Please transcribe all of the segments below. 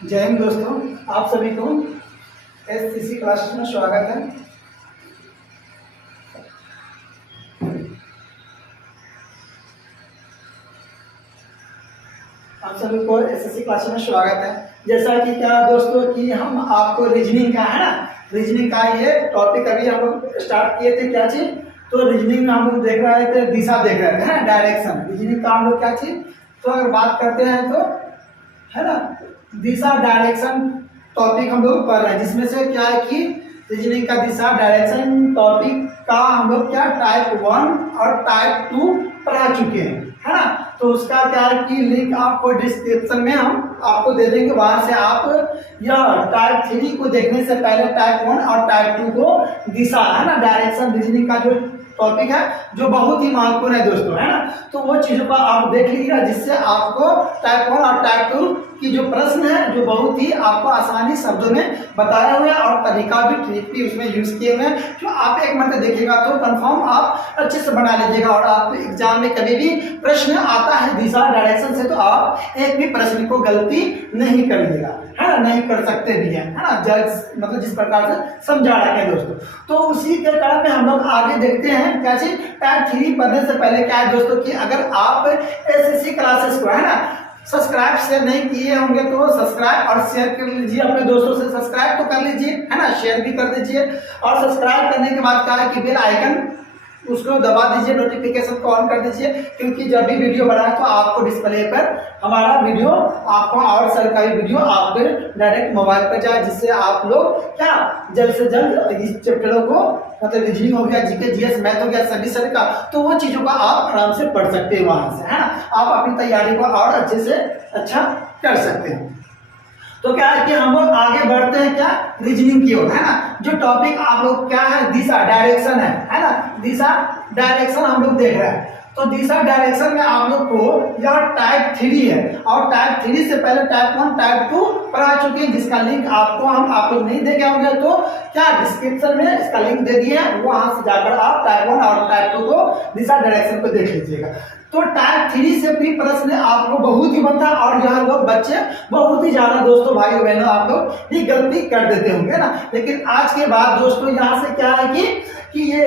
जय हिंद दोस्तों, आप सभी को एससीसी क्लासेस में स्वागत है। आप सभी को एसएससी क्लासेस में स्वागत है। जैसा कि क्या दोस्तों कि हम आपको रीजनिंग का है ना, रीजनिंग का ये टॉपिक अभी हम लोग स्टार्ट किए थे। क्या चीज? तो रीजनिंग में हम लोग देख रहे थे, दिशा देख रहे थे, है ना, डायरेक्शन। रीजनिंग का हम लोग क्या चीज, तो अगर बात करते हैं तो है ना, दिशा डायरेक्शन टॉपिक हम लोग पढ़ रहे हैं, जिसमें से क्या है कि रीजनिंग का दिशा डायरेक्शन टॉपिक का हम लोग क्या टाइप 1 और टाइप 2 पढ़ा चुके हैं, है ना। तो उसका क्या है कि लिंक आपको डिस्क्रिप्शन में हम आपको दे देंगे, वहां से आप यह टाइप 3 को देखने से पहले टाइप 1 और टाइप 2 को दिशा है ना डायरेक्शन रीजनिंग का जो टॉपिक है, जो बहुत ही महत्वपूर्ण है दोस्तों, है ना। तो वो चीजों का आप देख लीजिएगा, जिससे आपको टाइप 1 और टाइप 2 की जो प्रश्न है, जो बहुत ही आपको आसानी शब्दों में बताया हुआ है और तरीका भी, ट्रिक भी उसमें यूज किए हुए हैं, जो आप एक मत देखिएगा तो कंफर्म आप अच्छे से बना लीजिएगा। और आप एग्जाम में कभी भी प्रश्न आता है दिशा डायरेक्शन से, तो आप एक भी प्रश्न को गलती नहीं करिएगा, है ना, नहीं कर सकते भी है ना, जज मतलब जिस प्रकार से समझा रखे हैं दोस्तों। तो उसी के कारण में हम लोग आगे देखते हैं क्या चीज, टाइप 3 पढ़ने से पहले क्या है दोस्तों कि अगर आप एसएससी क्लासेस को है ना सब्सक्राइब शेयर नहीं किए होंगे तो सब्सक्राइब और शेयर कर लीजिए, अपने दोस्तों से सब्सक्राइब तो कर लीजिए, है ना, शेयर भी कर दीजिए। और सब्सक्राइब करने के बाद क्या है कि बेल आइकन उसको दबा दीजिए, नोटिफिकेशन को ऑन कर दीजिए, क्योंकि जब भी वीडियो बनाए तो आपको डिस्प्ले पर हमारा वीडियो आपको और सरकारी वीडियो आपके डायरेक्ट मोबाइल पर जाए, जिससे आप लोग क्या जल्द से जल्द इस चैप्टरों को, मतलब रीजनिंग हो गया, जीके जीएस मैथ हो गया, सभी सर का, तो वो चीजों का आप आराम से पढ़ सकते हैं वहां से, है ना। आप अपनी तैयारी को और अच्छे से अच्छा कर सकते हैं। तो क्या है कि हम लोग आगे बढ़ते हैं क्या रीजनिंग की ओर, है ना। जो टॉपिक आप लोग क्या है, दिशा डायरेक्शन है ना, दिशा डायरेक्शन हम लोग देख रहे हैं। तो दिशा डायरेक्शन में आप लोग को यह टाइप 3 है, और टाइप 3 से पहले टाइप 1 टाइप 2 पढ़ा चुके हैं, जिसका लिंक आपको हम आप लोग नहीं देखे होंगे तो क्या डिस्क्रिप्शन में इसका लिंक दे दिए हैं, वहां से जाकर आप टाइप 1 और टाइप 2 को दिशा डायरेक्शन को देख लीजिएगा। तो टाइप 3 से भी प्रश्न आपको बहुत ही बनता है, और यहाँ लोग बच्चे बहुत ही ज्यादा दोस्तों, भाई बहनों, आप लोग ये गलती कर देते होंगे ना। लेकिन आज के बाद दोस्तों यहाँ से क्या है कि ये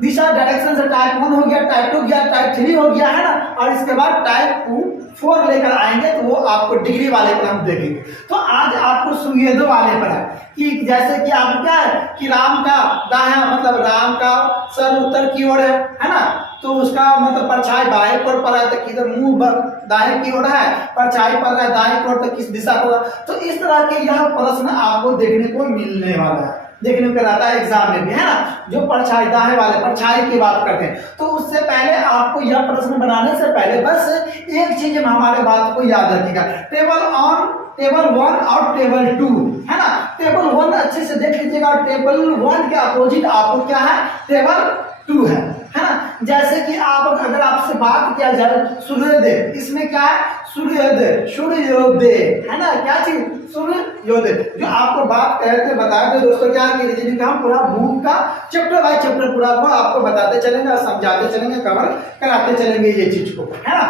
दिशा डायरेक्शन से टाइप 1 हो गया, टाइप 2 गया, टाइप 3 हो गया, है ना। और इसके बाद टाइप 4 लेकर आएंगे, तो वो आपको डिग्री वाले पर हम देखेंगे। तो आज आपको सुवेदो वाले पर है कि जैसे कि आप क्या है कि राम का दाया, मतलब राम का सर उत्तर की ओर है ना, तो उसका मतलब परछाई बाएं ओर पर है, तो किधर मुंह दाएं की ओर है, परछाई पर है दाएं की ओर, तो किस दिशा होगा। तो इस तरह के यह प्रश्न आपको देखने को मिलने वाला है, देखने को रहता है एग्जाम में भी, है ना। जो परछाई दाएं वाले परछाई की बात करते हैं, तो उससे पहले आपको यह प्रश्न बनाने से पहले बस एक चीज हमारे बात को याद रखिएगा, टेबल 1 और टेबल 2, है ना। टेबल 1 अच्छे से देख लीजिएगा, और टेबल 1 के अपोजिट आपको क्या है, टेबल 2 है ना। जैसे कि आप अगर आपसे बात किया जाए सूर्योदय, इसमें क्या है सूर्योदय, सूर्योदय, है ना, क्या चीज सूर्योदय, जो आपको बात कहते बताए थे दोस्तों, क्या है कि रीजनिंग का हम पूरा बुक का चैप्टर बाय चैप्टर पूरा को आपको बताते चलेंगे और समझाते चलेंगे, कवर कराते चलेंगे ये चीज को, है ना।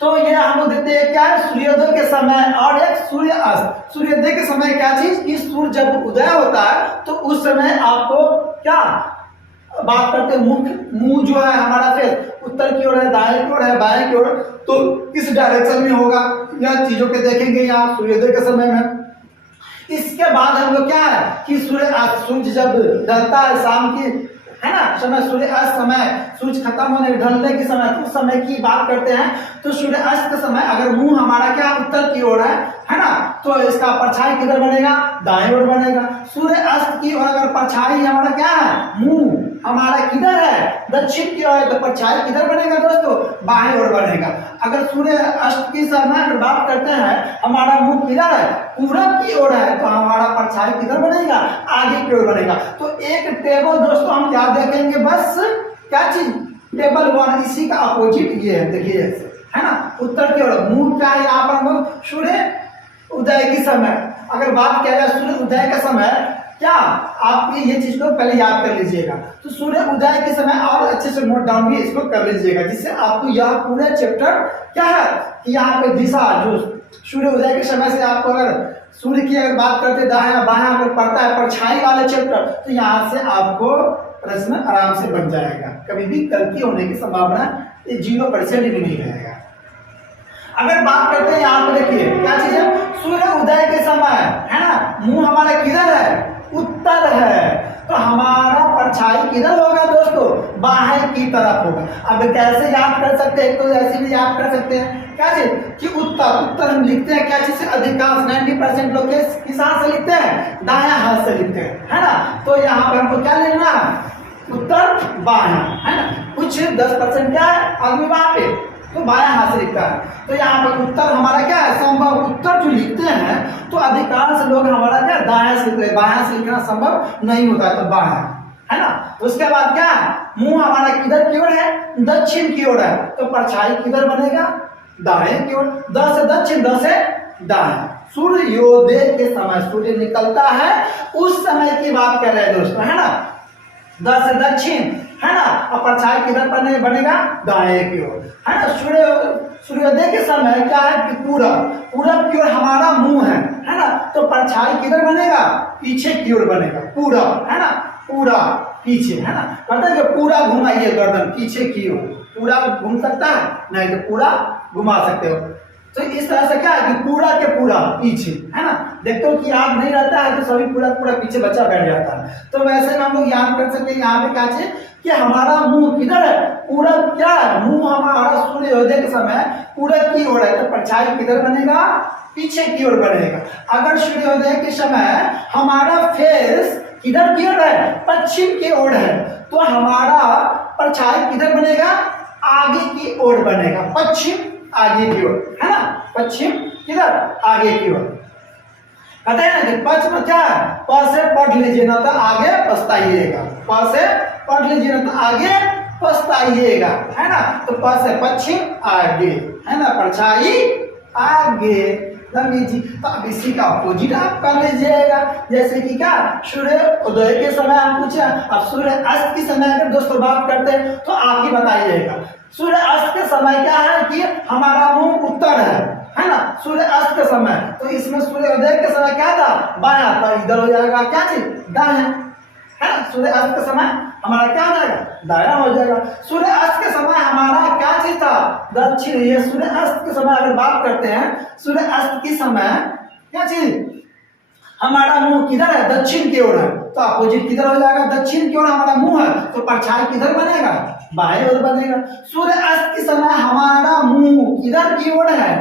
तो ये हम लोग देखते हैं क्या है सूर्योदय के समय और एक सूर्यास्त। सूर्योदय के समय क्या चीज कि सूर्य जब उदय होता है, तो उस समय आपको क्या बात करते हैं, मुंह जो है हमारा फिर उत्तर की ओर है, दाएं की ओर है, बाएं की ओर, तो किस डायरेक्शन में होगा, यह चीजों के देखेंगे यहाँ सूर्योदय के समय में। इसके बाद हम लोग क्या है कि सूर्य जब ढलता है शाम की, है ना, समय सूर्य अस्त समय, सूर्य खत्म होने ढलने के समय, तो उस समय की बात करते हैं। तो सूर्य अस्त के समय अगर मुंह हमारा क्या उत्तर की ओर है ना, तो इसका परछाई किधर बनेगा, दाएं ओर बनेगा। सूर्य अस्त की ओर अगर परछाई हमारा क्या है, मुंह हमारा किधर है, दक्षिण की ओर है, तो परछाई किधर बनेगा दोस्तों, बाएं ओर बनेगा। अगर सूर्य अस्त की समय अगर बात करते हैं, हमारा मुंह किधर है, पूरब की ओर है, तो हमारा परछाई किधर बनेगा, आगे की ओर बनेगा। तो एक टेबल दोस्तों हम क्या देखेंगे, बस क्या चीज, टेबल 1, इसी का अपोजिट ये है, देखिए है ना, उत्तर की ओर मुंह क्या है, यहाँ पर हम लोग सूर्य उदय की समय अगर बात किया जाए, सूर्य उदय का समय क्या आप ये चीज को पहले याद कर लीजिएगा। तो सूर्य उदय के समय और अच्छे से नोट डाउन भी इसको कर लीजिएगा, जिससे आपको यह पूरे चैप्टर क्या है कि यहाँ पे दिशा जो सूर्य उदय के समय से आपको अगर सूर्य की अगर बात करते दायां बायां अगर पड़ता है परछाई वाले चैप्टर, तो यहाँ से आपको प्रश्न आराम से बन जाएगा, कभी भी गलती होने की संभावना 0% भी नहीं रहेगा। अगर बात करते हैं यहाँ पे देखिए क्या चीज है, सूर्य उदय के समय है ना, मुंह हमारा किधर है, उत्तर है, तो हमारा परछाई किधर होगा दोस्तों, बाहर की तरफ होगा। अब कैसे याद कर सकते हैं, तो ऐसे भी याद कर सकते हैं क्या चीज कि उत्तर, उत्तर हम लिखते हैं क्या चीज से, अधिकांश 90% लोग किस हाथ से लिखते हैं, दायां हाथ से लिखते हैं, है ना। तो यहाँ पर हमको क्या लिखना है, उत्तर बायां, है ना। कुछ 10% क्या है आदमी वहां पे तो बायां हाथ से लिखता है, तो यहाँ पर उत्तर हमारा क्या है, संभव उत्तर जो लिखते हैं तो अधिकांश लोग हमारा क्या दायां से लिखते हैं, बायां से लिखना संभव नहीं होता है, तो बायां, है ना। तो उसके बाद क्या है, मुंह हमारा किधर की ओर है, दक्षिण की ओर है, तो परछाई किधर बनेगा, दाएं की ओर। द से दक्षिण, द से दाएं। सूर्योदय के समय सूर्य निकलता है उस समय की बात कर रहे हैं दोस्तों, है ना। द से दक्षिण, है ना, और परछाई किधर बनेगा, दाएं की ओर, है ना। सूर्योदय के समय क्या है कि पूरब की ओर हमारा मुंह है ना, तो परछाई किधर बनेगा, पीछे की ओर बनेगा, पूरब, है ना, पूरा पीछे, है ना। मतलब कि पूरा घुमाइए गर्दन पीछे की ओर, पूरा घूम सकता है नहीं तो पूरा घुमा सकते हो। तो इस तरह से क्या है कि पूरा के पूरा पीछे, है ना। देखते हो कि याद नहीं रहता है तो सभी पूरा पीछे बच्चा बैठ जाता है, तो वैसे में हम लोग याद कर सकते हैं। यहाँ पे क्या चाहिए कि हमारा मुंह किधर है, पूरब, क्या है, मुंह हमारा सूर्योदय के समय पूरब की ओर है, तो परछाई किधर बनेगा, पीछे की ओर बनेगा। अगर सूर्योदय के समय हमारा फेस किधर की ओर है, पश्चिम की ओर है, तो हमारा परछाई किधर बनेगा, आगे की ओर बनेगा, पश्चिम आगे की ओर, है ना। पश्चिम किधर, आगे की ओर। कहते हैं ना कि पश्चिम क्या है, प से पढ़ लीजिए ना तो आगे पछताइएगा, प से पढ़ लीजिए ना तो आगे पछताइएगा, है ना। तो प से पश्चिम आगे, है ना, परछाई आगे लग लीजिए। तो अब इसी का अपोजिट आप कर लीजिएगा, जैसे कि क्या, सूर्य उदय के समय हम पूछे, अब सूर्य अस्त के समय अगर दोस्तों बात करते हैं तो आप ही बताइएगा। सूर्य अस्त के समय क्या है कि हमारा मुंह उत्तर है ना, सूर्य अस्त के समय, तो इसमें सूर्योदय के समय क्या था, बायां, तो इधर हो जाएगा क्या चीज, दायां, है ना। सूर्य अस्त के समय हमारा क्या हो जाएगा, दायां हो जाएगा। सूर्य अस्त के समय हमारा क्या चीज था, दक्षिण। ये सूर्य अस्त के समय अगर बात करते हैं, सूर्य अस्त के समय क्या चीज, हमारा मुंह किधर है, दक्षिण की ओर है, तो अपोजिट किधर हो जाएगा, दक्षिण की ओर हमारा मुंह है, तो परछाई किधर बनेगा, बाएं ओर बनेगा। सूर्य अस्त के समय हमारा मुंह किधर की ओर है,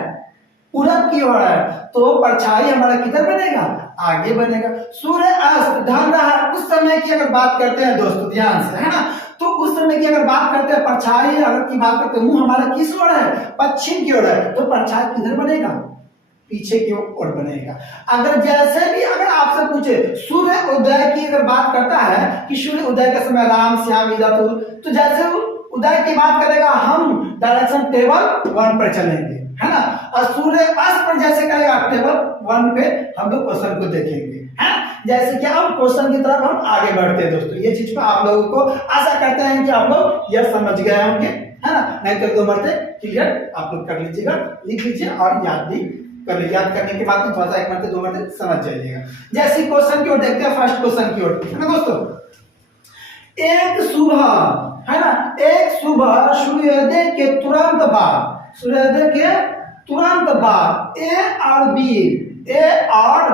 पूरब की ओर है, तो परछाई हमारा किधर बनेगा, आगे बनेगा। सूर्य अस्त ढल रहा है उस समय की अगर बात करते हैं दोस्तों ध्यान से, है ना, तो उस समय की अगर बात करते हैं, परछाई अगर की बात करते हैं, मुंह हमारा किस ओर है, पश्चिम की ओर है, तो परछाई किधर बनेगा, पीछे की ओर बनेगा। अगर जैसे भी अगर आपसे पूछे सूर्य उदय की अगर बात करता है कि सूर्य उदय के समय राम श्याम ईदा, तो जैसे उदय की बात करेगा हम डायरेक्शन टेबल 1 पर चलेंगे, है ना, और सूर्य अस्त पर जैसे करेगा टेबल 1 पे हम लोग क्वेश्चन को देखेंगे, है। जैसे कि अब क्वेश्चन की तरफ हम आगे बढ़ते हैं दोस्तों, ये चीज को आप लोगों को आशा करते हैं कि आप लोग यह समझ गए होंगे, है ना। नहीं तो 2 मरते क्लियर आप लोग कर लीजिएगा, लिख लीजिए और याद भी कर लीजिए। याद करने के बाद में थोड़ा सा 1 मरते 2 मरते समझ जाइएगा। जैसे क्वेश्चन की ओर देखते हैं, फर्स्ट क्वेश्चन की ओर, है ना दोस्तों। एक सुबह, है ना, एक सुबह सूर्योदय के तुरंत बाद, सूर्योदय के तुरंत बाद ए और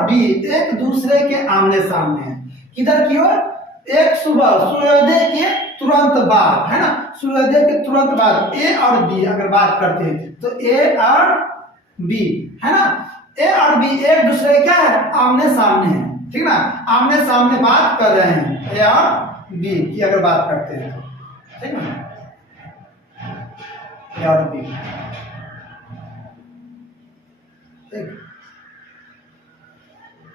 बी एक दूसरे के आमने सामने है, किधर की ओर, एक सुबह सूर्योदय के तुरंत बाद, है ना, सूर्योदय के तुरंत बाद ए और बी अगर बात करते हैं तो ए और बी, है ना, ए और बी एक दूसरे क्या है, आमने सामने है, ठीक ना, आमने सामने बात कर रहे हैं, ए और बी की अगर बात करते हैं, ठीक ना, ए और बी,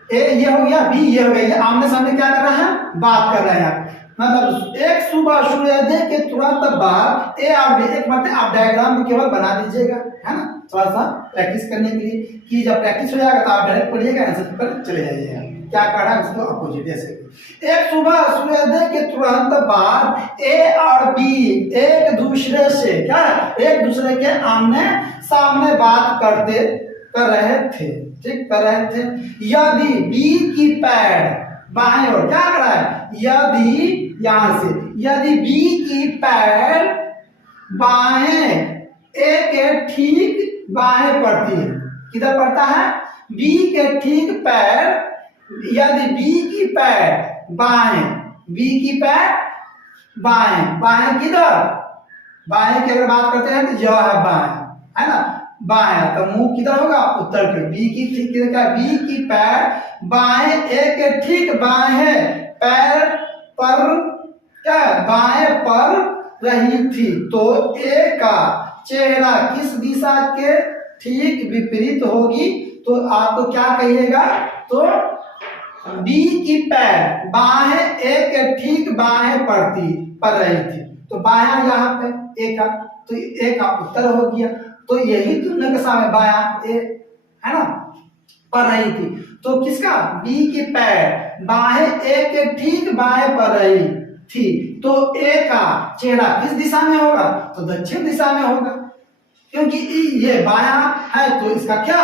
ए ये हो गया, बी ये हो गया, ये आमने सामने क्या कर रहे हैं, बात कर रहे हैं। मतलब एक सुबह सूर्योदय के तुरंत बाद ए और बी, एक मतलब आप डायग्राम भी केवल बना दीजिएगा, है ना, थोड़ा सा प्रैक्टिस करने के लिए, कि जब प्रैक्टिस हो जाएगा तो आप डायरेक्ट पढ़िएगा, आंसर पर चले जाइएगा, क्या कर रहा है उसको अपोजिट। जैसे एक सुबह सूर्योदय के तुरंत बाद ए और बी एक दूसरे से क्या है, एक दूसरे के आमने सामने बात करते कर रहे थे, ठीक, कर रहे थे। यदि बी की पैड बाएं ओर क्या कर रहा है, यदि यहां से यदि बी की पैड बाएं ए के ठीक बाएं पड़ती है, किधर पड़ता है, बी के ठीक पैर, यदि बी की पैर बाएं, बी की पैर बाएं, बाएं किधर, बाएं की अगर बात करते हैं तो यह है बाएं, है ना, बाएं, तो मुंह किधर होगा, उत्तर के, बी की ठीक किधर का, बी की पैर बाएं ए के ठीक बाएं है, पैर पर क्या बाएं पर रही थी, तो ए का चेहरा किस दिशा के ठीक विपरीत होगी, तो आपको क्या कहिएगा, तो बी की पैर बाएं ए के ठीक बाएं पर रही थी, तो बायां यहाँ पे ए का, तो ए का उत्तर हो गया। तो यही तुमने के सामने बायां ए है ना पर रही थी, तो किसका, बी की पैर बाएं ए के ठीक बाएं पर रही थी, तो ए का चेहरा किस दिशा में होगा, तो दक्षिण दिशा में होगा, क्योंकि ये बायां है तो इसका क्या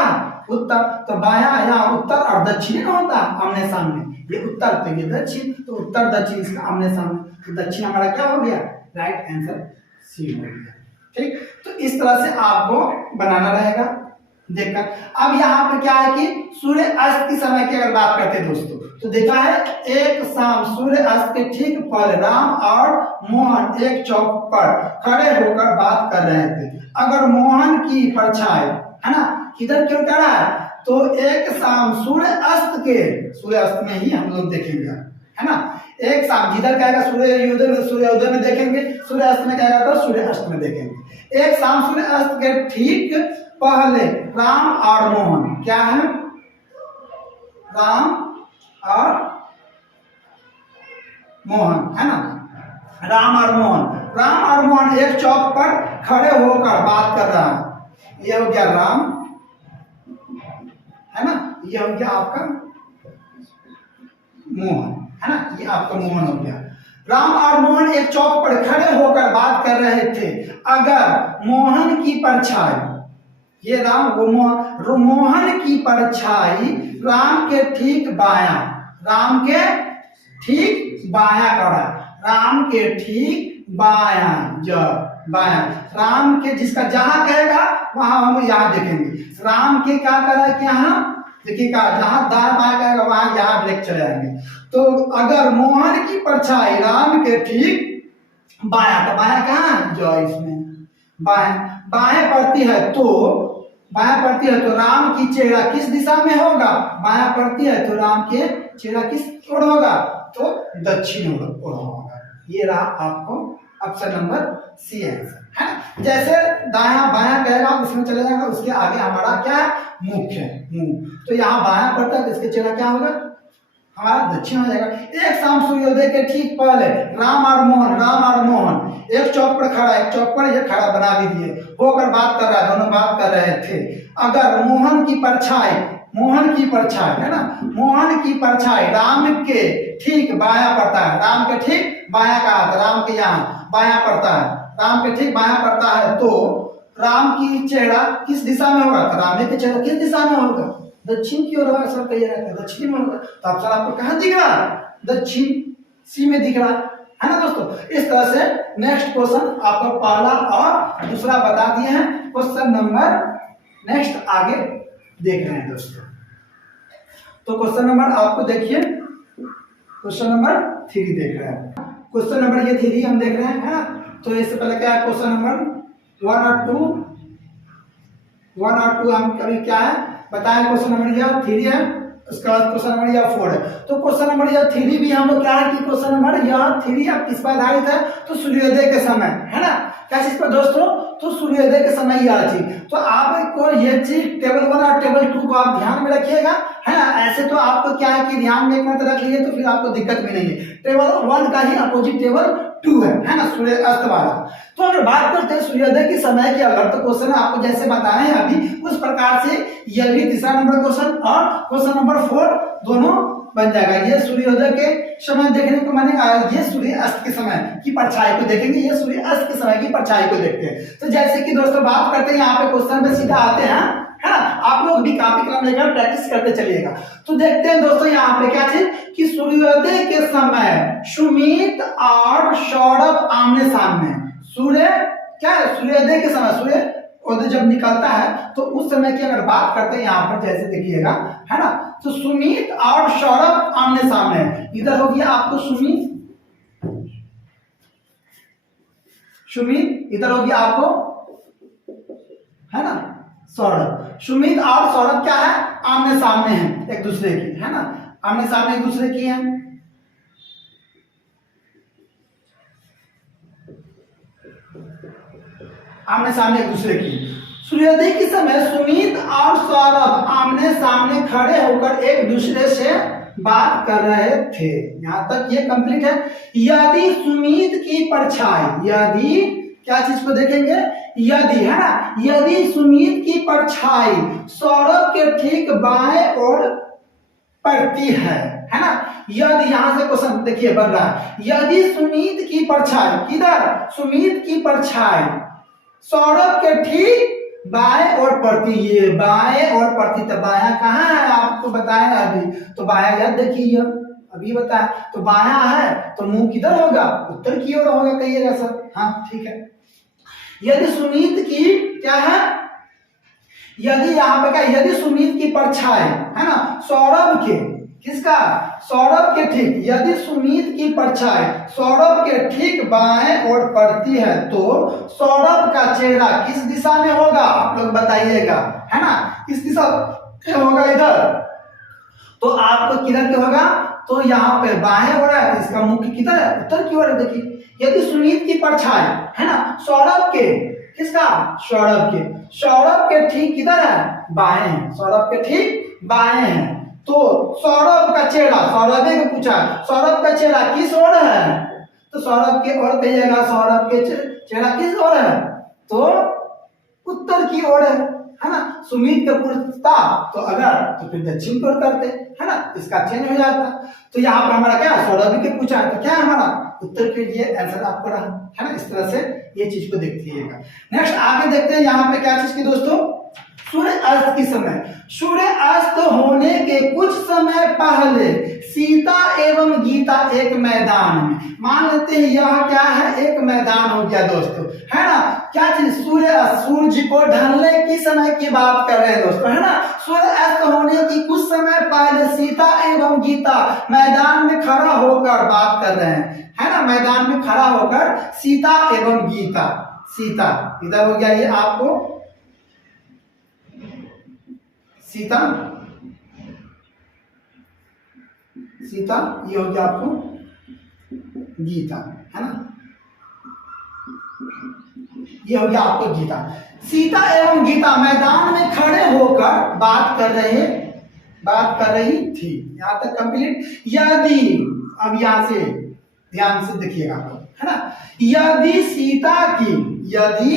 उत्तर, तो बायां यहाँ उत्तर और दक्षिण में होता है आमने सामने, ये उत्तर तो ये दक्षिण, तो उत्तर दक्षिण इसका आमने सामने, तो दक्षिण हमारा क्या हो गया, राइट आंसर सी हो गया, ठीक। तो इस तरह से आपको बनाना रहेगा देखकर। अब यहाँ पे क्या है कि सूर्य अस्त के समय की अगर बात करते हैं दोस्तों, तो देखा है एक शाम सूर्य अस्त के ठीक पहले राम और मोहन एक चौक पर खड़े होकर बात कर रहे थे। अगर मोहन की परछाई है ना किधर क्यों कर रहा है, तो एक शाम सूर्य अस्त में ही हम लोग देखेंगे, है ना, एक शाम जिधर कहेगा सूर्योदय में देखेंगे, सूर्य अस्त में कहेगा तो सूर्य अस्त में देखेंगे। एक शाम सूर्य अस्त के ठीक पहले राम और मोहन, क्या है, राम और मोहन, है ना, राम और मोहन एक चौक पर खड़े होकर बात कर रहा है, ये हो गया राम, है ना, ये हो गया आपका मोहन, है ना, ये आपका मोहन हो गया। राम और मोहन एक चौक पर खड़े होकर बात कर रहे थे। अगर मोहन की परछाई, ये राम वो मोहन की परछाई राम के ठीक बायां, राम के ठीक बायां खड़ा, राम के ठीक बायां, बायां, राम के जिसका जहां कहेगा वहां हम यहाँ देखेंगे, राम के क्या करा कि यहाँ देखिएगा, जहां दाएं बाएं कहेगा वहां यहाँ ब्रेक चले जाएंगे। तो अगर मोहन की परछाई राम के ठीक बायां, तो बायां कहाँ है, जो इसमें बाएं पड़ती है, तो राम की चेहरा किस दिशा में होगा, बायां पड़ती है तो राम के चेहरा किस ओर होगा, तो दक्षिण ओर होगा। ये रहा आपको ऑप्शन नंबर सी आंसर, है ना। जैसे दायां बायां कहेगा उसमें चले जाएगा, उसके आगे हमारा क्या है, मुख्य मुंह, तो यहाँ बायां पड़ता है तो इसके चेहरा क्या होगा, हमारा दक्षिण हो जाएगा। एक शाम सूर्योदय के ठीक पहले राम और मोहन एक चौक पर खड़ा, एक चौक पर ये खड़ा बना भी दिए होकर बात कर रहा है, दोनों बात कर रहे थे। अगर मोहन की परछाई है ना, मोहन की परछाई राम के ठीक बायां पड़ता है, राम के ठीक बायां का हाथ राम के यहाँ बायां पड़ता है, राम के ठीक बायां पड़ता है, तो राम की चेहरा किस दिशा में होगा, तो राम के चेहरा किस दिशा में होगा, दक्षिण की ओर होगा, सब कहिए रहता है दक्षिण में होगा। तो ऑप्शन आपको कहाँ दिख रहा है, दक्षिण सी में दिख रहा है ना दोस्तों। इस तरह से नेक्स्ट क्वेश्चन आपको पहला और दूसरा बता दिए हैं। क्वेश्चन नंबर नेक्स्ट आगे देख रहे हैं दोस्तों, तो क्वेश्चन नंबर आपको देखिए, क्वेश्चन नंबर 3 देख रहे हैं, क्वेश्चन नंबर ये 3 हम देख रहे हैं, है ना। तो इससे पहले क्या है, क्वेश्चन नंबर 1 और 2 हम अभी क्या है बताएं, क्वेश्चन नंबर यह 3 है, उसके बाद क्वेश्चन नंबर यह 4 है। तो क्वेश्चन नंबर यह 3 भी हम लोग क्या है कि क्वेश्चन नंबर यह 3 अब किस पर आधारित है, तो सूर्योदय के समय, है ना, क्या चीज पर दोस्तों, तो सूर्योदय के समय यह चीज। तो आपको ये चीज टेबल 1 और टेबल 2 को आप ध्यान में रखिएगा, है ना। ऐसे तो आपको क्या है कि ध्यान में एक मिनट रख लीजिए तो फिर आपको दिक्कत भी नहीं है। टेबल 1 का ही अपोजिट टेबल 2 है ना, सूर्य अस्त वाला। तो अगर बात करते हैं सूर्योदय के समय की, अगर तो क्वेश्चन आपको जैसे बताए हैं अभी उस प्रकार से यह भी तीसरा नंबर क्वेश्चन और क्वेश्चन नंबर 4 दोनों बन जाएगा। ये सूर्योदय के समय देखने को माने ये सूर्य अस्त के समय की परछाई को देखेंगे, ये सूर्य अस्त के समय की परछाई को देखते हैं। तो जैसे कि दोस्तों बात करते हैं, यहाँ पे क्वेश्चन पे सीधा आते हैं, है ना, आप लोग भी कॉपी कलम लेकर प्रैक्टिस करते चलिएगा। तो देखते हैं दोस्तों यहाँ पे क्या चीज कि सूर्योदय के समय सुमित और सौरभ आमने सामने, सूर्य क्या है, सूर्योदय के समय, सूर्य उदय जब निकलता है तो उस समय की अगर बात करते हैं यहाँ पर जैसे देखिएगा, है ना, तो सुमित और सौरभ आमने सामने, इधर हो गया आपको सुमित, सुमित, इधर हो गया आपको, है ना, सौरभ। सुमित और सौरभ क्या है, आमने सामने हैं एक दूसरे की, है ना, आमने सामने एक दूसरे की है। आमने सामने एक दूसरे की। सूर्योदय के समय सुमित और सौरभ आमने सामने खड़े होकर एक दूसरे से बात कर रहे थे। यहां तक ये कंप्लीट है। यदि सुमित की परछाई, यदि क्या चीज को देखेंगे, यदि, है ना, यदि सुमित की परछाई सौरभ के ठीक बाएं ओर पड़ती है ना, यदि, यहां से क्वेश्चन देखिए बन रहा है, यदि सुमित की परछाई, किधर, सुमित की परछाई सौरभ के ठीक बाएं ओर पड़ती, ये बाएं ओर पड़ती, तो बाया कहाँ है आपको बताया अभी, तो बाया याद देखिए अभी बताया, तो बाया है तो मुंह किधर होगा, उत्तर की ओर होगा, कहिएगा सर, हाँ ठीक है। यदि सुमित की क्या है, यदि यहाँ पे क्या, यदि सुमित की परछाई, है ना, सौरभ के, किसका, सौरभ के ठीक, यदि सुमित की परछाई सौरभ के ठीक बाएं ओर पड़ती है तो सौरभ का चेहरा किस दिशा में होगा, आप लोग बताइएगा, है ना, किस दिशा में होगा, इधर, तो आपको किधर के होगा, तो यहाँ पे बाएं हो रहा है, इसका मुख किधर है, उत्तर की ओर है। देखिए यदि सुमित की परछाई, है ना, सौरभ के, किसका, सौरभ के, सौरभ के ठीक किधर है, बाएं है, सौरभ के ठीक बाएं है, तो सौरभ का चेहरा, सौरभ ने पूछा सौरभ का चेहरा किस ओर है, तो सौरभ के ओर कहिएगा, सौरभ के चेहरा किस ओर है, तो उत्तर की ओर है ना। सुमित का पूछता तो अगर, तो फिर दक्षिण की ओर करते, है ना, इसका चेंज हो जाता। तो यहाँ पर हमारा क्या, सौरभ के पूछा तो क्या है हमारा उत्तर के लिए आंसर आपको रहा, है ना। इस तरह से ये चीज को देखिएगा। नेक्स्ट आगे देखते हैं यहाँ पे क्या चीज की दोस्तों, सूर्य अस्त के समय, सूर्य अस्त होने के कुछ समय पहले सीता एवं गीता एक मैदान में, मान लेते हैं यह क्या है, एक मैदान हो गया दोस्तों, है ना, क्या चीज, सूर्य को ढलने की समय की बात कर रहे हैं दोस्तों, है ना। सूर्य अस्त होने की कुछ समय पहले सीता एवं गीता मैदान में खड़ा होकर बात कर रहे हैं, है ना, मैदान में खड़ा होकर सीता एवं गीता, सीता इधर हो गया ये आपको सीता, सीता ये हो गया आपको गीता, है ना, ये हो गया आपको गीता। सीता एवं गीता मैदान में खड़े होकर बात कर रही थी। यहां तक कंप्लीट। यदि, अब यहां से ध्यान से देखिएगा आप लोग, है ना, यदि सीता की, यदि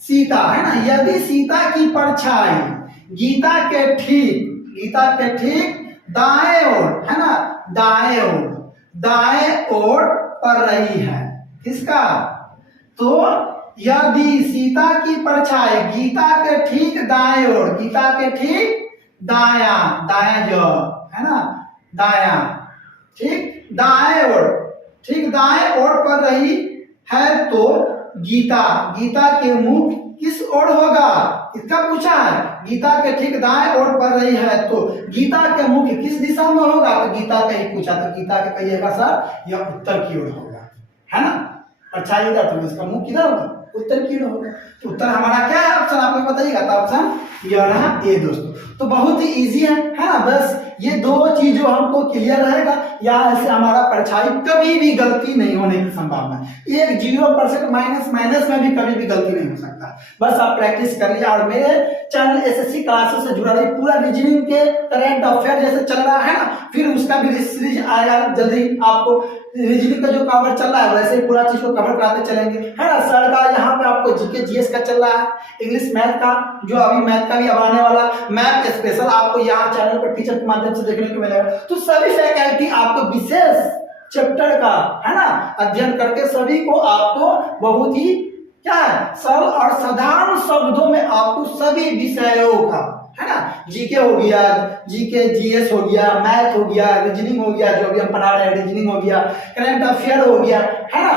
सीता, है ना, यदि सीता की परछाई गीता के ठीक दाएं ओर, है ना, दाएं ओर पड़ रही है, किसका, तो यदि सीता की परछाई गीता के ठीक दाएं ओर, गीता के ठीक दायां जो, है ना, दायां, ठीक दाएं ओर पड़ रही है तो गीता के मुख किस ओर होगा, इसका पूछा है, गीता के ठीक दाएं ओर पड़ रही है तो गीता के मुख किस दिशा में होगा, तो गीता का ही पूछा, तो गीता के कहिएगा सर यह उत्तर की ओर होगा, है ना, परछाई इधर तो इसका मुख किधर होगा, उत्तर की ओर होगा। तो उत्तर हमारा क्या है, ऑप्शन आप लोग बताइएगा, तो ऑप्शन यह रहा ए दोस्तों। तो बहुत ही इजी है ना, बस ये दो चीज जो हमको क्लियर रहेगा, यहाँ से हमारा परछाई कभी भी गलती नहीं होने की संभावना है, एक 0% माइनस में भी कभी भी गलती नहीं हो सकता। बस आप प्रैक्टिस कर लिया। और मेरे चैनल एसएससी क्लासेस से जुड़ा रही, पूरा रीजनिंग के करंट अफेयर जैसे चल रहा है ना, फिर उसका भी सीरीज आएगा जल्दी, आपको रीजनिंग का जो कवर चल रहा है वैसे ही पूरा चीज को कवर कराते चलेंगे, है ना। सर का यहाँ पे आपको जीके जीएस किसका चल रहा है, इंग्लिश मैथ का, जो अभी मैथ का भी अब आने वाला मैथ स्पेशल आपको यहाँ चैनल पर टीचर के माध्यम से देखने को मिलेगा। तो सभी फैकल्टी आपको विशेष चैप्टर का है ना अध्ययन करके सभी को आपको बहुत ही क्या है सरल और साधारण शब्दों में आपको सभी विषयों का है ना, जीके हो गया, जीके जीएस हो गया, मैथ हो गया, रीजनिंग हो गया, जो अभी हम पढ़ा रहे हैं रीजनिंग हो गया, करंट अफेयर हो गया है ना,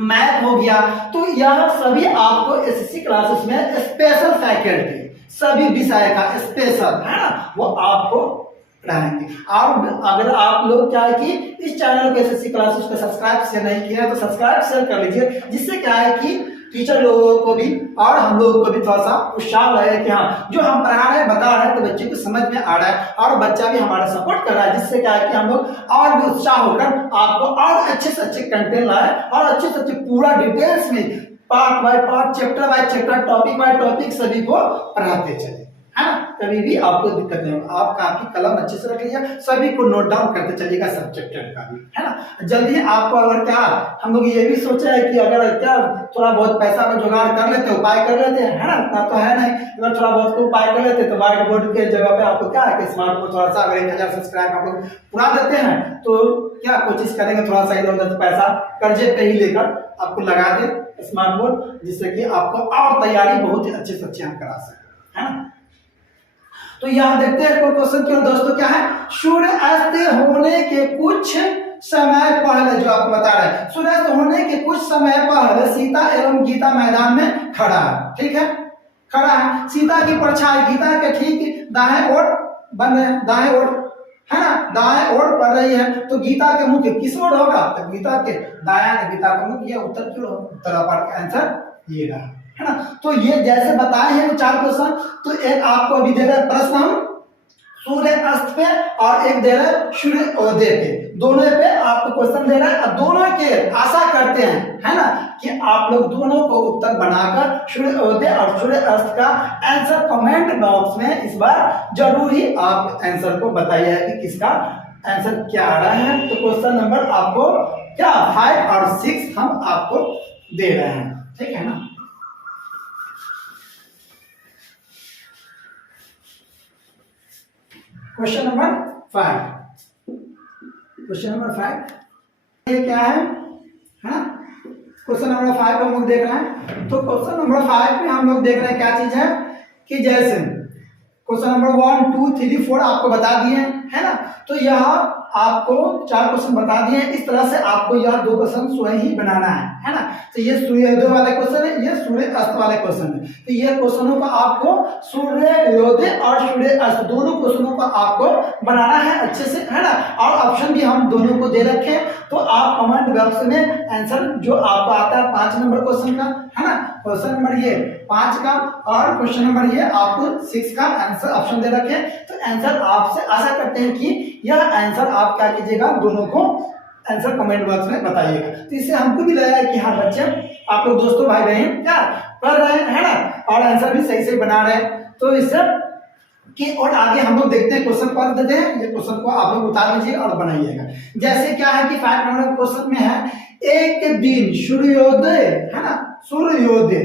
मैथ हो गया। तो यह सभी आपको एसएससी क्लासेस में स्पेशल फैकल्टी सभी विषय का स्पेशल है ना वो आपको पढ़ाएंगे। और अगर आप लोग क्या है कि इस चैनल को एसएससी क्लासेस को सब्सक्राइब से नहीं किया तो सब्सक्राइब शेयर कर लीजिए, जिससे क्या है कि टीचर लोगों को भी और हम लोगों को भी थोड़ा सा उत्साह रहे कि हाँ जो हम पढ़ा रहे हैं बता रहे हैं तो बच्चे को समझ में आ रहा है और बच्चा भी हमारा सपोर्ट कर रहा है, जिससे क्या है कि हम लोग और भी उत्साह होकर आपको और अच्छे से अच्छे कंटेंट लाए और अच्छे से अच्छे पूरा डिटेल्स में part by part, chapter by chapter, topic by topic सभी को पढ़ाते चले है ना। कभी भी आपको दिक्कत नहीं होगा, आप कापी कलम अच्छे से रख लीजिए, सभी को नोट डाउन करते चलिएगा सब चैप्टर का भी है ना। जल्दी आपको अगर क्या हम लोग ये भी सोचा है कि अगर क्या थोड़ा बहुत पैसा का जुगाड़ कर लेते उपाय कर लेते हैं है ना, इतना तो है नहीं, अगर थोड़ा बहुत उपाय कर लेते तो व्हाइट बोर्ड के जगह पे आपको क्या है कि स्मार्टफोन थोड़ा सा अगर 1000 सब्सक्राइब आप लोग पूरा देते हैं तो क्या कोशिश करेंगे थोड़ा सा इधर उधर पैसा कर्जे पे ही लेकर आपको लगा दे स्मार्टफोन, जिससे कि आपको और तैयारी बहुत ही अच्छे से अच्छे हम करा सके है ना। तो यहाँ देखते हैं कोई क्वेश्चन क्यों दोस्तों, क्या है सूर्य अस्त होने के कुछ समय पहले, जो आपको बता रहे हैं सूर्य अस्त होने के कुछ समय पहले सीता एवं गीता मैदान में खड़ा है, ठीक है खड़ा है, सीता की परछाई गीता के ठीक दाएं ओर बन रहे हैं, दाएं ओर है ना, दाएं ओर पड़ रही है। तो गीता के मुख किस ओर होगा, तो गीता के दाया गीता का मुख ये उत्तर की ओर, उत्तर पार्ट का आंसर ये रहा है ना। तो ये जैसे बताए हैं वो 4 क्वेश्चन, तो एक आपको अभी दे रहे प्रश्न हम सूर्य अस्त पे और एक दे रहे सूर्य उदय पे, दोनों पे आपको क्वेश्चन दे रहा है और दोनों के आशा करते हैं है ना कि आप लोग दोनों को उत्तर बनाकर सूर्य उदय और सूर्य अस्त का आंसर कमेंट बॉक्स में इस बार जरूर ही आप आंसर को बताइए कि किसका आंसर क्या आ रहा है। तो क्वेश्चन नंबर आपको क्या 5 और 6 हम आपको दे रहे हैं, ठीक है ना। क्वेश्चन नंबर 5, क्वेश्चन नंबर 5 ये क्या है ना, क्वेश्चन नंबर 5 हम लोग देख रहे हैं। तो क्वेश्चन नंबर 5 में हम लोग देख रहे हैं क्या चीज है कि जैसे क्वेश्चन नंबर 1 2 3 4 आपको बता दिए है ना, तो यह आपको 4 क्वेश्चन बता दिए, इस तरह से आपको यह 2 क्वेश्चन स्वयं ही बनाना है ना। तो ये सूर्योदय वाले क्वेश्चन है, ये सूर्य अस्त वाले क्वेश्चन है। तो ये क्वेश्चनों को आपको सूर्योदय और सूर्य अस्त दोनों क्वेश्चनों को आपको बनाना है अच्छे से है ना। और ऑप्शन भी हम दोनों को दे रखे, तो आप कमेंट बॉक्स में आंसर जो आपको आता है 5 नंबर क्वेश्चन का है ना, क्वेश्चन नंबर ये 5 का और क्वेश्चन नंबर ये आपको 6 का आंसर ऑप्शन दे रखे। तो आंसर आपसे आशा करते हैं कि यह आंसर आप क्या कीजिएगा दोनों को आंसर कमेंट बॉक्स में बताइएगा। तो इससे हमको भी लगा कि हाँ बच्चे आप लोग दोस्तों भाई बहन क्या कर रहे हैं है ना, और आंसर भी सही से बना रहे हैं। तो इससे कि और आगे हम लोग देखते हैं क्वेश्चन पढ़ देते हैं, ये क्वेश्चन को आप लोग उतार लीजिए और बनाइएगा। जैसे क्या है कि 5 नंबर क्वेश्चन में है एक दिन सूर्योदय है ना, सूर्योदय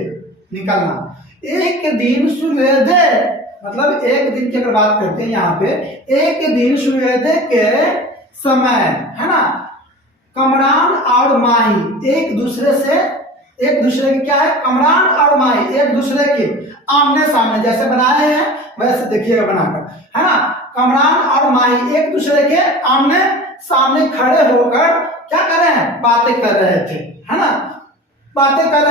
निकालना, एक दिन सूर्योदय मतलब एक दिन की अगर बात करते हैं यहाँ पे, एक दिन सूर्योदय के समय है ना कमरान और माही एक दूसरे के क्या है, कमरान और माही एक दूसरे के आमने सामने जैसे बनाए हैं वैसे देखिएगा बनाकर है ना, कमरान और माही एक दूसरे के आमने सामने खड़े होकर क्या कर रहे हैं, बातें कर रहे थे है ना, बातें कर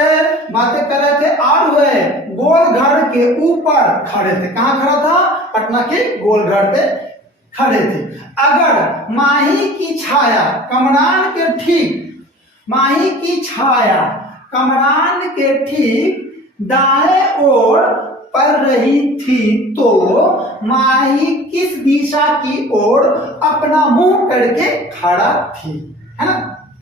रहे थे और वे गोलघर के ऊपर खड़े थे। कहाँ खड़ा था, पटना के गोलघर पे खड़े थे। अगर माही की छाया कमरान के ठीक, माही की छाया कमरान के ठीक दाएं ओर पड़ रही थी तो माही किस दिशा की ओर अपना मुंह करके खड़ा थी है ना,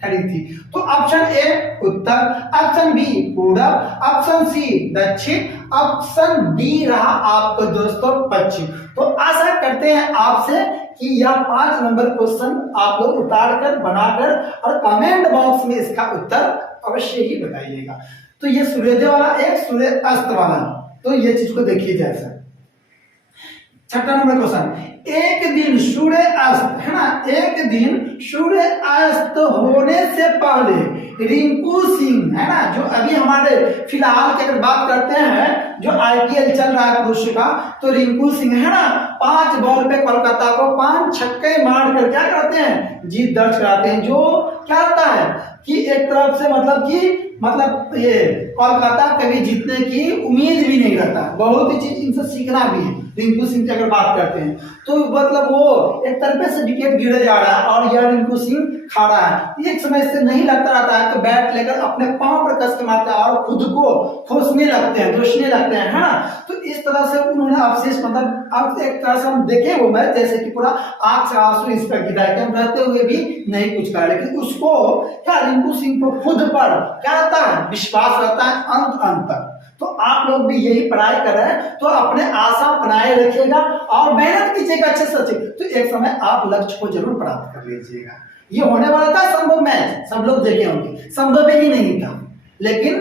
खड़ी थी। तो ऑप्शन ए उत्तर, ऑप्शन बी पूरब, ऑप्शन सी दक्षिण, ऑप्शन डी रहा आपको दोस्तों पश्चिम। तो आशा करते हैं आपसे कि यह 5 नंबर क्वेश्चन आप लोग उतार कर बनाकर और कमेंट बॉक्स में इसका उत्तर अवश्य ही बताइएगा। तो ये सूर्योदय वाला एक, सूर्य अस्त वाला, तो ये चीज को देखिए जैसा। छठा नंबर क्वेश्चन, एक दिन सूर्य अस्त है ना, एक दिन सूर्य अस्त होने से पहले रिंकू सिंह है ना, जो अभी हमारे फिलहाल की अगर बात करते हैं जो आईपीएल चल रहा है पुरुष का, तो रिंकू सिंह है ना 5 बॉल पे कोलकाता को 5 छक्के मार कर क्या करते हैं, जीत दर्ज कराते हैं। जो क्या होता है कि एक तरफ से मतलब ये कोलकाता कभी जीतने की उम्मीद भी नहीं रहता, बहुत ही चीज इनसे सीखना भी है। रिंकू सिंह की अगर बात करते हैं तो मतलब वो एक तरफे से विकेट गिरे जा रहा है और यह रिंकू सिंह खड़ा है, एक समय से नहीं लगता रहता है, तो बैट लेकर अपने पांव पर कस के मारते हैं और खुद को खोसने लगते हैं, दोषने लगते हैं, है ना। तो इस तरह से उन्होंने अवशेष मतलब अब एक तरह से हम देखे वो मैच जैसे कि पूरा आंख से आंसू इस पर गिरा है, हम रहते हुए भी नहीं कुछ कहा, लेकिन उसको क्या रिंकू सिंह को खुद पर क्या रहता है, विश्वास रहता है अंत तक। तो आप लोग भी यही पढ़ाई करें तो अपने आशा बनाए रखिएगा और मेहनत कीजिएगा अच्छे से अच्छे, तो एक समय आप लक्ष्य को जरूर प्राप्त कर लीजिएगा। ये होने वाला था संभव मैच, सब लोग देखे होंगे, संभव ही नहीं था, लेकिन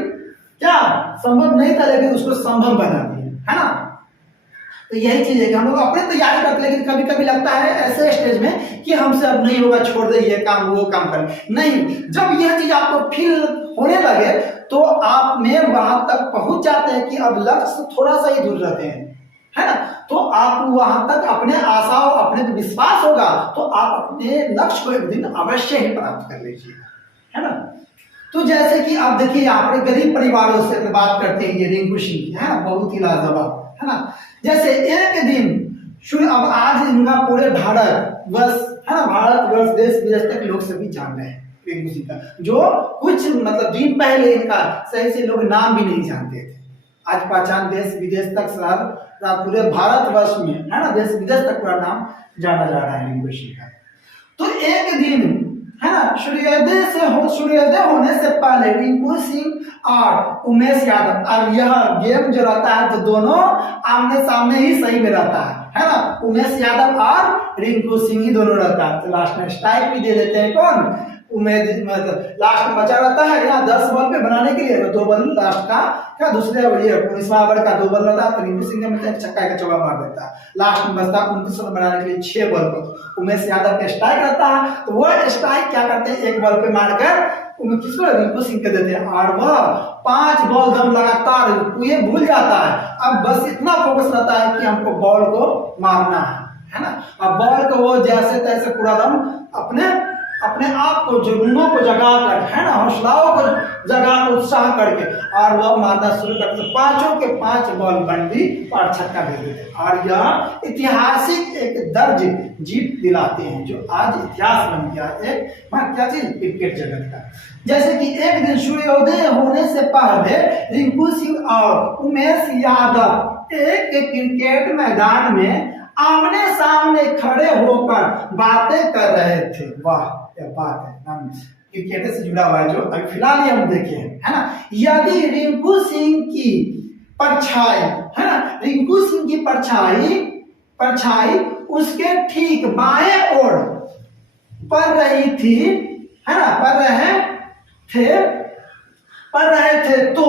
क्या संभव नहीं था, लेकिन उसको संभव बना दिया, है ना। तो यही चीज है कि हम लोग अपने तैयारी करते, लेकिन कभी कभी लगता है ऐसे स्टेज में कि हमसे अब नहीं होगा, छोड़ दे ये काम वो काम करें, नहीं। जब यह चीज आपको फील होने लगे तो आप में वहां तक पहुंच जाते हैं कि अब लक्ष्य से थोड़ा सा ही दूर रहते हैं, है ना, तो आप वहां तक अपने आशा और अपने पे विश्वास होगा तो आप अपने लक्ष्य को एक दिन अवश्य ही प्राप्त कर लीजिएगा, है ना। तो जैसे कि आप देखिए यहाँ पर गरीब परिवारों से बात करते हैं, ये रिंकू सिंह की, है ना, बहुत ही लाजवाब, है ना। जैसे एक दिन अब आज इनका पूरे भारत वर्ष, है ना, भारत वर्ष देश विदेश तक लोग सभी जान रहे हैं रिंकू सिंह का, जो कुछ मतलब दिन पहले इनका सही से लोग नाम भी नहीं जानते थे, आज पहचान देश विदेश तक शहर पूरे भारत वर्ष में, है ना, देश विदेश तक पूरा नाम जाना जा रहा है रिंकू सिंह का। तो एक दिन है ना सूर्योदय होने से पहले रिंकू सिंह और उमेश यादव, और यह गेम जो रहता है तो दोनों आमने सामने ही सही में रहता है ना, उमेश यादव और रिंकू सिंह ही दोनों रहता है। तो लास्ट में स्ट्राइक भी दे देते हैं कौन, उमेश, मतलब लास्ट में बचा रहता है यहाँ 10 बॉल पे बनाने के लिए, तो 2 बॉल लास्ट का क्या दूसरे 19वां ओवर का 2 बॉल रहता है, तो रिंकू सिंह ने एक छक्का का चौका मार देता है, लास्ट में बचता 29 रन बनाने के लिए 6 बॉल पर उमेश यादव का स्ट्राइक रहता है, तो वो स्ट्राइक क्या करते हैं, 1 बॉल पे मारकर किसको, रिंकू सिंह को देते हैं, और वह 5 बॉल दम लगातार ये भूल जाता है, अब बस इतना फोकस रहता है कि हमको बॉल को मारना है ना। अब बॉल को वो जैसे तैसे पूरा दम अपने आप को, जुनूनों को जगा कर, है ना, हौसलाओं को जगा कर, उत्साह करके, और वह मारना शुरू करते, 5 के 5 बॉल बंदी और छक्का दे देते, और यह ऐतिहासिक एक दर्ज जीत दिलाते हैं, जो आज इतिहास बन गया एक क्या चीज, क्रिकेट जगत का। जैसे कि एक दिन सूर्योदय होने से पहले रिंकू सिंह और उमेश यादव एक क्रिकेट मैदान में आमने सामने खड़े होकर बातें कर रहे थे। वाह, क्या बात है, क्रिकेट से जुड़ा हुआ है जो अभी फिलहाल ही हम देखे हैं, है ना। यदि रिंकू सिंह की परछाई, है ना, रिंकू सिंह की परछाई उसके ठीक बाएं ओर पड़ रही थी, है ना, पड़ रहे थे, तो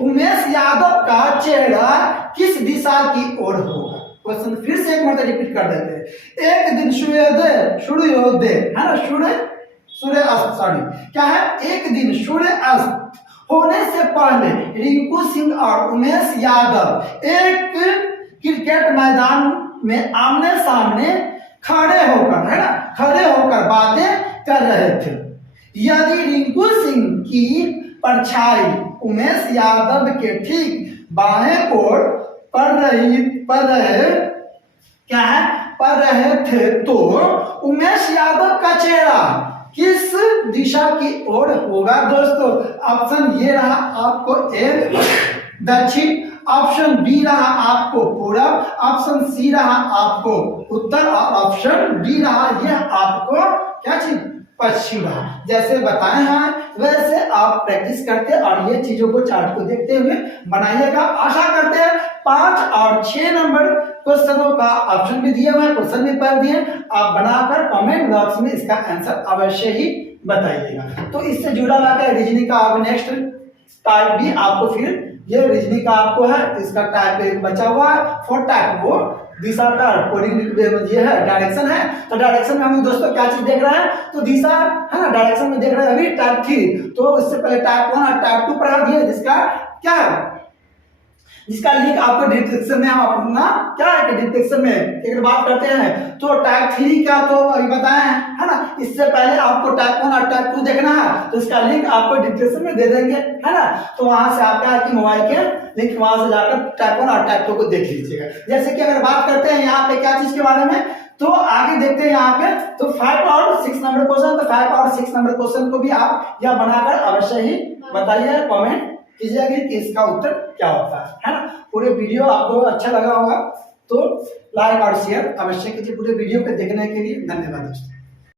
उमेश यादव का चेहरा किस दिशा की ओर होगा। क्वेश्चन फिर से एक बार रिपीट कर देते हैं। एक दिन सूर्योदय है ना, सूर्य अस्त, सॉरी क्या है, एक दिन सूर्य अस्त होने से पहले रिंकू सिंह और उमेश यादव एक क्रिकेट मैदान में आमने सामने खड़े होकर बातें कर रहे थे। यदि रिंकू सिंह की परछाई उमेश यादव के ठीक बाएं ओर पड़ रहे थे, तो उमेश यादव का चेहरा किस दिशा की ओर होगा। दोस्तों ऑप्शन ये रहा आपको ए दक्षिण, ऑप्शन बी रहा आपको पूरब, ऑप्शन सी रहा आपको उत्तर, और ऑप्शन डी रहा यह आपको क्या चीज, पश्चिम रहा। जैसे बताए हैं वैसे आप प्रैक्टिस करते और ये चीजों को चार्ट को देखते हुए बनाइएगा। आशा करते हैं 5 और 6 नंबर क्वेश्चनों का ऑप्शन भी दिए हुए हैं, क्वेश्चन भी पढ़ दिए, आप बनाकर कमेंट बॉक्स में इसका आंसर अवश्य ही बताइएगा। तो इससे जुड़ा हुआ रीजनिंग का अब नेक्स्ट टाइप भी आपको फिर ये रीजनिंग का आपको है, तो इसका टाइप एक बचा हुआ है फॉर टाइप वो दिशा का कोडिंग ये है डायरेक्शन है। तो डायरेक्शन में हम दोस्तों क्या चीज देख रहे हैं, तो दिशा है ना, डायरेक्शन में देख रहे हैं अभी टाइप 3, तो इससे पहले टाइप 1 और टाइप 2 पढ़ा दिए, जिसका क्या है, जिसका लिंक आपको डिस्क्रिप्शन में हम अपना क्या है कि डिस्क्रिप्शन में एक बात करते हैं। तो टाइप 3 क्या तो अभी बताए है ना, इससे पहले आपको टाइप 1 और टाइप 2 देखना है, तो इसका लिंक आपको डिस्क्रिप्शन में दे देंगे, है ना। तो वहां से आप क्या है कि मोबाइल के लिंक वहां से जाकर टाइप 1 और टाइप 2 को देख लीजिएगा। जैसे कि अगर बात करते हैं यहाँ पे क्या चीज के बारे में, तो आगे देखते हैं यहाँ पे, तो 5 और 6 नंबर क्वेश्चन, तो 5 और 6 नंबर क्वेश्चन को भी आप यह बनाकर अवश्य ही बताइए, कमेंट कीजिएगा कि इसका उत्तर क्या होता है ना। पूरे वीडियो आपको अच्छा लगा होगा तो लाइक और शेयर अवश्य कीजिए। पूरे वीडियो को देखने के लिए धन्यवाद दोस्तों।